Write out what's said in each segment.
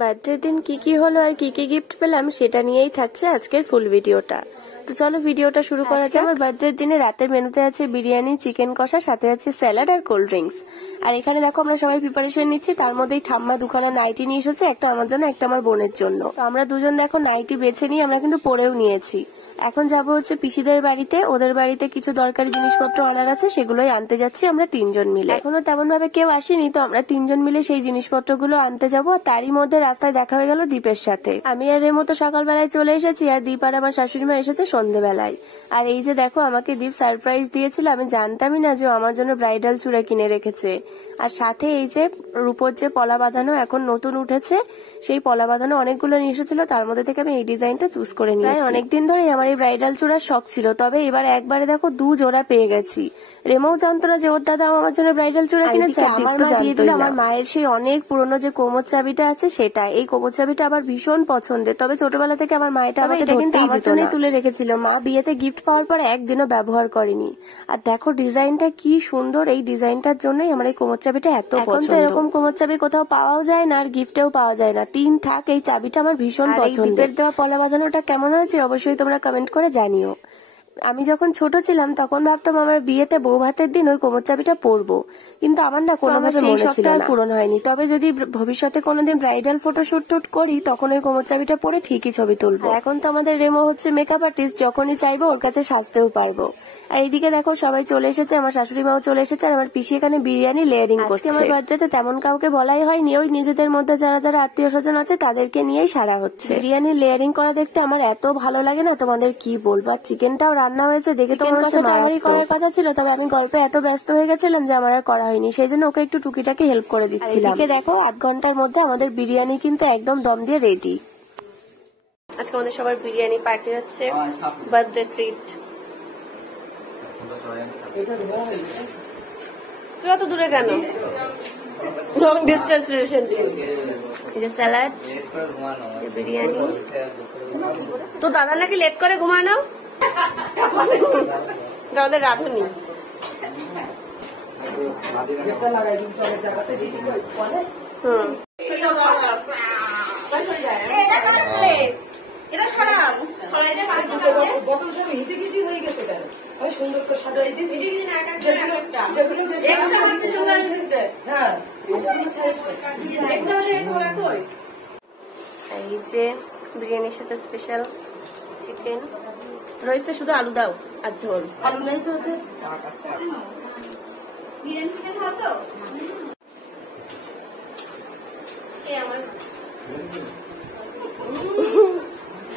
বার্থডের দিন কি হলো আর কি গিফট পেলাম সেটা নিয়েই থাকছে আজকের ফুল ভিডিওটা। তো চলো ভিডিওটা শুরু করা যাক। আমার বার্থডের দিনে রাতের মেনুতে আছে বিরিয়ানি, চিকেন কষা, সাথে আছে স্যালাড আর কোল্ড ড্রিঙ্কস। আর এখানে দেখো আমরা সবাই প্রিপারেশন নিচ্ছি, তার মধ্যেই ঠাম্মা দুখানা নাইটি নিয়ে এসেছে, একটা আমার জন্য একটা আমার বোনের জন্য। তো আমরা দুজন দেখো নাইটি বেছে নিয়ে আমরা কিন্তু পরেও নিয়েছি। এখন যাবো হচ্ছে পিসিদের বাড়িতে, ওদের বাড়িতে কিছু দরকারি জিনিসপত্র অর্ডার আছে, সেগুলোই আনতে যাচ্ছি আমরা তিনজন মিলে। এখনো তেমন ভাবে কেউ আসেনি, তো আমরা তিনজন মিলে সেই জিনিসপত্রগুলো আনতে যাবো। তারই মধ্যে রাস্তায় দেখা হয়ে গেল দীপের সাথে। আমি আর এর মতো সকালবেলায় চলে এসেছি, আর দীপ আর আমার শাশুড়ি মা এসেছে সন্ধ্যেবেলায়। আর এই যে দেখো আমাকে দীপ সারপ্রাইজ দিয়েছিল, আমি জানতামই না যে আমার জন্য ব্রাইডাল চূড়া কিনে রেখেছে। আর সাথে এই যে রূপোর যে পলা বাঁধানো এখন নতুন উঠেছে, সেই পলা বাঁধানো অনেকগুলো নিয়ে এসেছিল, তার মধ্যে থেকে আমি এই ডিজাইনটা চুজ করে নিয়েছি। অনেকদিন ধরে আমার এই ব্রাইডাল চূড়ার শখ ছিল, তবে এবার একবারে দেখো 2 জোড়া পেয়ে গেছি। রেমাও জানতো না যে ওর দাদা আমার জন্য ব্রাইডাল চূড়া কিনেছে, আমার মায়ের সেই অনেক পুরনো যে কোমর চাবিটা আছে সেটা। এই কোমর চাবিটা আবার ভীষণ পছন্দের, তবে ছোটবেলা থেকে আমার মা এটা আমাকে কিন্তু আমার জন্যই তুলে রেখেছিল। মা বিয়েতে গিফট পাওয়ার পর একদিনও ব্যবহার করেনি। আর দেখো ডিজাইনটা কি সুন্দর, এই ডিজাইনটার জন্যই আমার এই কোমর চাবিটা এত পছন্দ। এরকম কোমর চাবি কোথাও পাওয়াও যায় না, আর গিফটেও পাওয়া যায় না। 3 থাক এই চাবিটা আমার ভীষণ পছন্দ। দীপের দেওয়া পলা বাঁধানোটা কেমন হয়েছে অবশ্যই তোমরা কমেন্ট করে জানিও। আমি যখন ছোট ছিলাম তখন ভাবতাম আমার বিয়েতে বউ ভাতের দিন ওই কোমর চাবিটা পরবো, কিন্তু আমার না কোনোভাবে সেই শখটা আর পূরণ হয়নি। তবে যদি ভবিষ্যতে কোনোদিন ব্রাইডাল ফটোশুট টুট করি তখন ওই কোমর চাবিটা পরে ঠিকই ছবি তুলবো। এখন তো আমাদের রেমো হচ্ছে মেকআপ আর্টিস্ট, যখনই চাইবো ওর কাছে সাজতেও পারবো। আর এইদিকে দেখো সবাই চলে এসেছে, আমার শাশুড়ি মাও চলে এসেছে, আর আমার পিসি এখানে বিরিয়ানি লেয়ারিং করছে। আমার বার্থডেতে তেমন কাউকে বলাই হয়নি, ওই নিজেদের মধ্যে যারা যারা আত্মীয় স্বজন আছে তাদেরকে নিয়েই সারা হচ্ছে। বিরিয়ানি লেয়ারিং করা দেখতে আমার এত ভালো লাগে না তোমাদের কি বলবো। আর চিকেনটাও রান্না হয়েছে দেখে তো আমারই করার কথা ছিল, তবে আমি গল্পে এত ব্যস্ত হয়ে গেছিলাম যে আমার আর করা হয়নি, সেই জন্য ওকে একটু টুকিটাকে হেল্প করে দিচ্ছিলাম। দেখো 8 ঘন্টার মধ্যে আমাদের বিরিয়ানি কিন্তু একদম দম দিয়ে রেডি। আজকে আমাদের সবার বিরিয়ানি পার্টি হচ্ছে, বার্থডে ট্রিট। তুই অত দূরে কেন? Long distance relationship. এই যে স্যালাড, বিরিয়ানি। তো দাদা নাকি লেট করে ঘুমানো, আমাদের রাঁধুনি। এই যে বিরিয়ানির সাথে স্পেশাল চিকেন রয়েছে, শুধু আলু দাও আর ঝোল। আলু নাই তো বিরিয়ানি চিকেন খাও তো।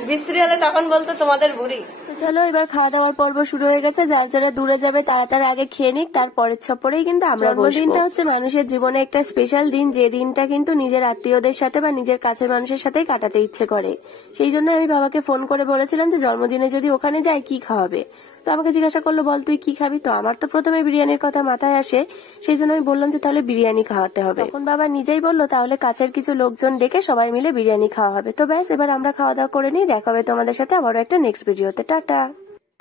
বিশ্রী হলে তখন বলতো তোমাদের বুড়ি। চলো এবার খাওয়া দাওয়ার পর্ব শুরু হয়ে গেছে, যারা যারা দূরে যাবে তারা তারা আগে খেয়ে নিক, তারপরের ছপরেই কিন্তু আমরা বসবো। দিনটা হচ্ছে মানুষের জীবনে একটা স্পেশাল দিন, যে দিনটা কিন্তু নিজের আত্মীয়দের সাথে বা নিজের কাছের মানুষের সাথেই কাটাতে ইচ্ছে করে। সেই জন্য আমি বাবাকে ফোন করে বলেছিলাম যে জন্মদিনে যদি ওখানে যাই কি খাওয়াবে। তো আমাকে জিজ্ঞাসা করলো বল তুই কি খাবি। তো আমার তো প্রথমে বিরিয়ানির কথা মাথায় আসে, সেই জন্য আমি বললাম যে তাহলে বিরিয়ানি খাওয়াতে হবে। তখন বাবা নিজেই বললো তাহলে কাছের কিছু লোকজন ডেকে সবাই মিলে বিরিয়ানি খাওয়া হবে। তো ব্যাস এবার আমরা খাওয়া দাওয়া করে নিই, দেখা হবে তোমাদের সাথে আবারও একটা নেক্সট ভিডিওতে। টাটা।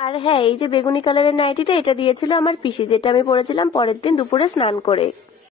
আর হ্যাঁ, এই যে বেগুনি কালারের নাইটিটা এটা দিয়েছিল আমার পিসি, যেটা আমি পরেছিলাম পরের দিন দুপুরে স্নান করে।